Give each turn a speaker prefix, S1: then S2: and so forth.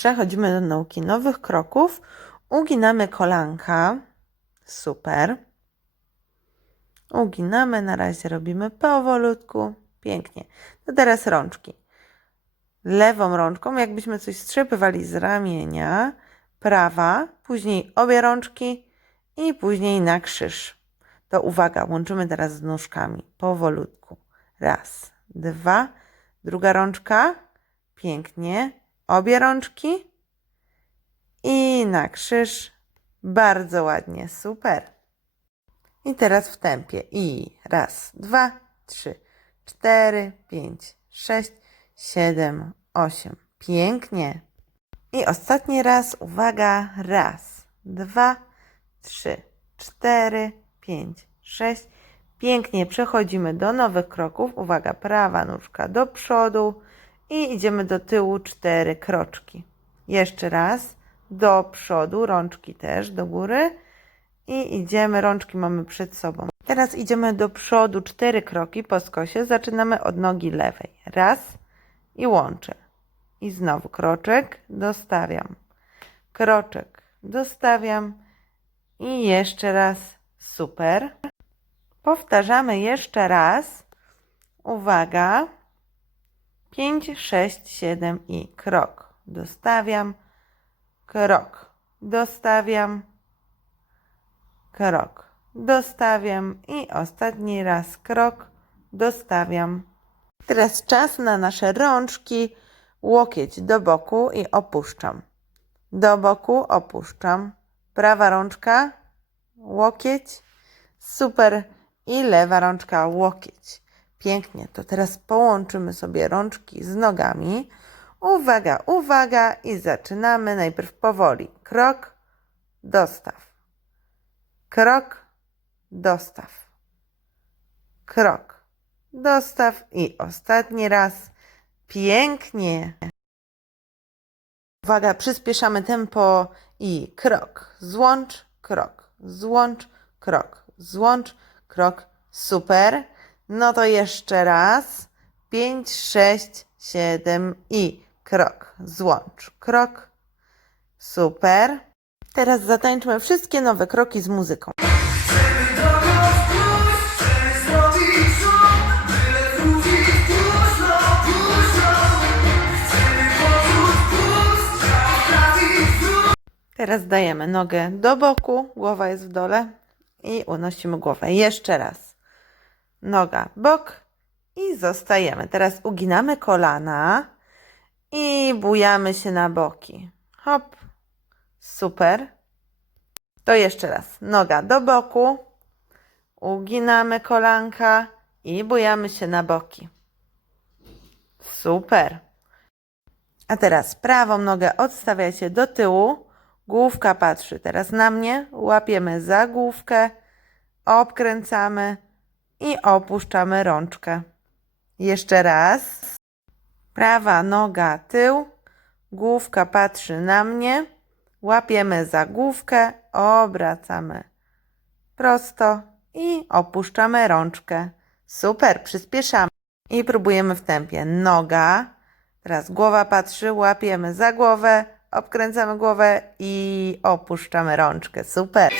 S1: Przechodzimy do nauki nowych kroków. Uginamy kolanka. Super. Uginamy, na razie robimy powolutku. Pięknie. To teraz rączki. Lewą rączką, jakbyśmy coś strzepywali z ramienia. Prawa, później obie rączki i później na krzyż. To uwaga, łączymy teraz z nóżkami. Powolutku. Raz, dwa, druga rączka. Pięknie. Obie rączki i na krzyż. Bardzo ładnie, super. I teraz w tempie. I raz, dwa, trzy, cztery, pięć, sześć, siedem, osiem. Pięknie. I ostatni raz, uwaga, raz, dwa, trzy, cztery, pięć, sześć. Pięknie przechodzimy do nowych kroków. Uwaga, prawa nóżka do przodu i idziemy do tyłu cztery kroczki. Jeszcze raz do przodu, rączki też do góry i idziemy, rączki mamy przed sobą. Teraz idziemy do przodu cztery kroki po skosie. Zaczynamy od nogi lewej. Raz i łączę. I znowu kroczek, dostawiam. Kroczek, dostawiam i jeszcze raz. Super. Powtarzamy jeszcze raz. Uwaga. 5, 6, 7 i krok. Dostawiam, krok, dostawiam, krok, dostawiam. I ostatni raz krok, dostawiam. Teraz czas na nasze rączki, łokieć do boku i opuszczam. Do boku opuszczam. Prawa rączka, łokieć, super. I lewa rączka, łokieć. Pięknie, to teraz połączymy sobie rączki z nogami. Uwaga, uwaga i zaczynamy najpierw powoli. Krok, dostaw. Krok, dostaw. Krok, dostaw i ostatni raz. Pięknie. Uwaga, przyspieszamy tempo i krok, złącz, krok, złącz, krok, złącz, krok. Super. No to jeszcze raz. 5, 6, 7 i krok. Złącz. Krok. Super. Teraz zatańczmy wszystkie nowe kroki z muzyką. Teraz dajemy nogę do boku, głowa jest w dole i unosimy głowę. Jeszcze raz. Noga, bok i zostajemy. Teraz uginamy kolana i bujamy się na boki. Hop. Super. To jeszcze raz. Noga do boku. Uginamy kolanka i bujamy się na boki. Super. A teraz prawą nogę odstawiacie do tyłu. Główka patrzy teraz na mnie. Łapiemy za główkę, obkręcamy i opuszczamy rączkę. Jeszcze raz. Prawa noga tył. Główka patrzy na mnie. Łapiemy za główkę, obracamy prosto i opuszczamy rączkę. Super, przyspieszamy. I próbujemy w tempie. Noga. Teraz głowa patrzy, łapiemy za głowę, obkręcamy głowę i opuszczamy rączkę. Super.